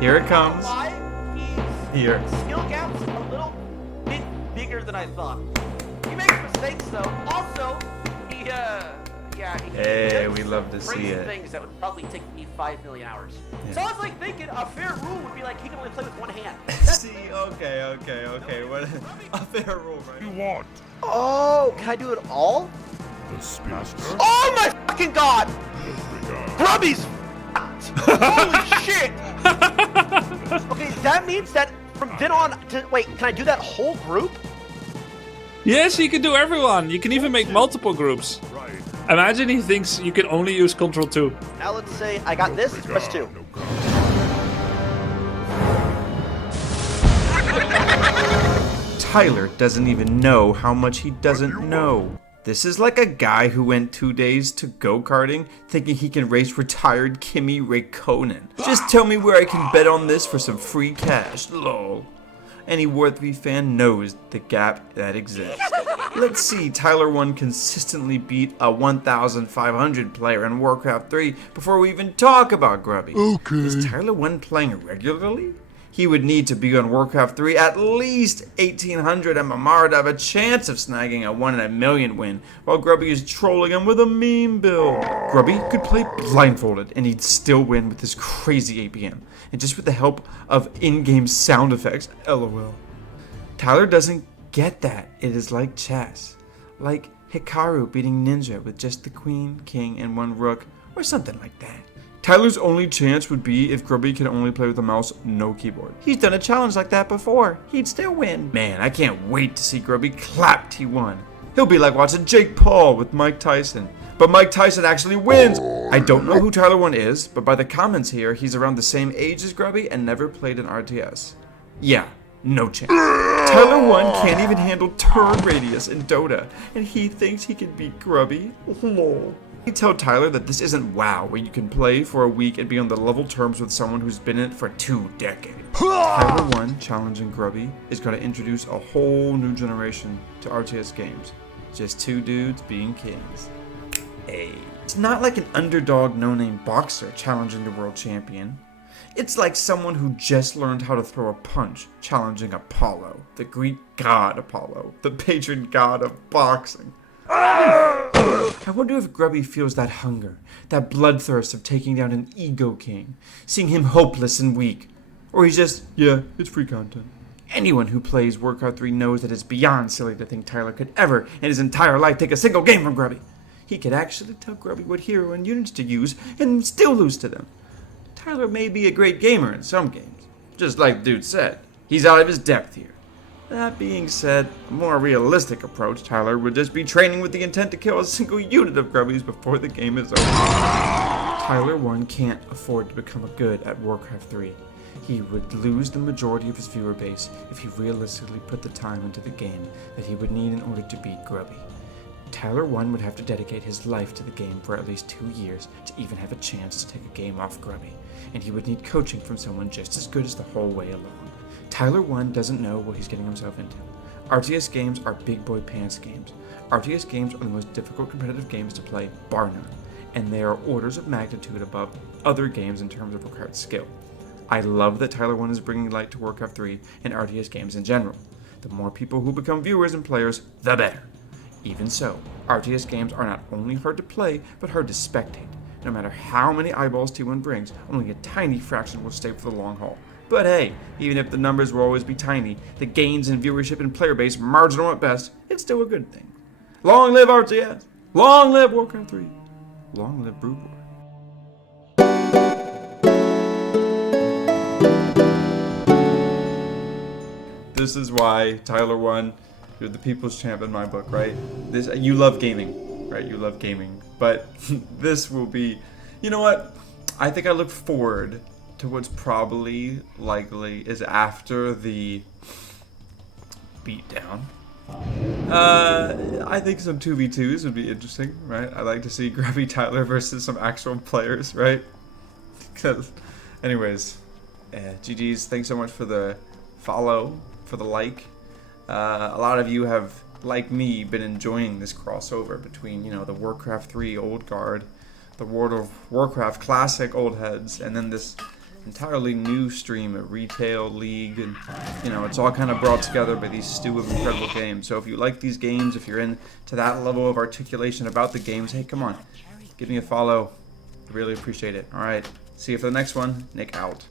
Here it comes. Here. Skill gap's a little bit bigger than I thought. He makes mistakes though. Also, he Hey, we love to see crazy it. things that would probably take me 5 million hours. Yeah. So I was like thinking a fair rule would be like he can only play with one hand. See, okay. What a fair rule, right? You want Oh, can I do it all? the spirit? Oh my fucking god! Grubby's holy shit! Okay, that means that from then on, wait, can I do that whole group? Yes, you can do everyone. You can even make multiple groups. Right. Imagine he thinks you can only use Control 2. Now let's say I got this, press 2. Tyler doesn't even know how much he doesn't know. This is like a guy who went 2 days to go-karting thinking he can race retired Kimi Räikkönen. Just tell me where I can bet on this for some free cash, lol. Any War3 fan knows the gap that exists. Let's see Tyler1 consistently beat a 1,500 player in Warcraft 3 before we even talk about Grubby. Okay. Is Tyler1 playing regularly? He would need to be on Warcraft 3 at least 1,800 MMR to have a chance of snagging a 1 in a million win, while Grubby is trolling him with a meme build. Grubby could play blindfolded and he'd still win with his crazy APM, and just with the help of in-game sound effects, lol. Tyler doesn't get that. It is like chess. Like Hikaru beating Ninja with just the queen, king, and 1 rook, or something like that. Tyler's only chance would be if Grubby can only play with a mouse, no keyboard. He's done a challenge like that before. He'd still win. Man, I can't wait to see Grubby clap T1. He'll be like watching Jake Paul with Mike Tyson. But Mike Tyson actually wins! I don't know who Tyler1 is, but by the comments here, he's around the same age as Grubby and never played an RTS. Yeah, no chance. Tyler1 can't even handle turn radius in Dota, and he thinks he can beat Grubby? Lol. I tell Tyler that this isn't WoW, where you can play for a week and be on the level terms with someone who's been in it for 2 decades. Tyler1 challenging Grubby is going to introduce a whole new generation to RTS games. Just 2 dudes being kings. Hey. It's not like an underdog no-name boxer challenging the world champion. It's like someone who just learned how to throw a punch challenging Apollo, the Greek god Apollo, the patron god of boxing. I wonder if Grubby feels that hunger, that bloodthirst of taking down an ego king, seeing him hopeless and weak. Or he's just, yeah, it's free content. Anyone who plays Warcraft 3 knows that it's beyond silly to think Tyler could ever in his entire life take a single game from Grubby. He could actually tell Grubby what hero and units to use and still lose to them. Tyler may be a great gamer in some games, just like the dude said. He's out of his depth here. That being said, a more realistic approach, Tyler would just be training with the intent to kill a single unit of Grubbies before the game is over. Tyler1 can't afford to become good at Warcraft 3. He would lose the majority of his viewer base if he realistically put the time into the game that he would need in order to beat Grubby. Tyler1 would have to dedicate his life to the game for at least 2 years to even have a chance to take a game off Grubby, and he would need coaching from someone just as good as the whole way along. Tyler1 doesn't know what he's getting himself into. RTS games are big boy pants games. RTS games are the most difficult competitive games to play, bar none, and they are orders of magnitude above other games in terms of required skill. I love that Tyler1 is bringing light to Warcraft 3 and RTS games in general. The more people who become viewers and players, the better. Even so, RTS games are not only hard to play, but hard to spectate. No matter how many eyeballs T1 brings, only a tiny fraction will stay for the long haul. But hey, even if the numbers will always be tiny, the gains in viewership and player base, marginal at best, it's still a good thing. Long live RTS! Long live Warcraft 3! Long live Brood War! This is why Tyler1, you're the people's champ in my book, right? You love gaming, right? You love gaming. But this will be, you know what? I think I look forward to what's probably likely is after the beatdown. I think some 2v2s would be interesting, right? I like to see Grubby Tyler versus some actual players, right? Because, anyways, GG's. Thanks so much for the follow, for the like. A lot of you have, like me, been enjoying this crossover between, you know, the Warcraft 3 old guard, the World of Warcraft classic old heads, and then this entirely new stream, a retail league, and you know, it's all kind of brought together by these stew of incredible games. So if you like these games, if you're into that level of articulation about the games, hey, come on, give me a follow. I really appreciate it. All right, see you for the next one. Nick out.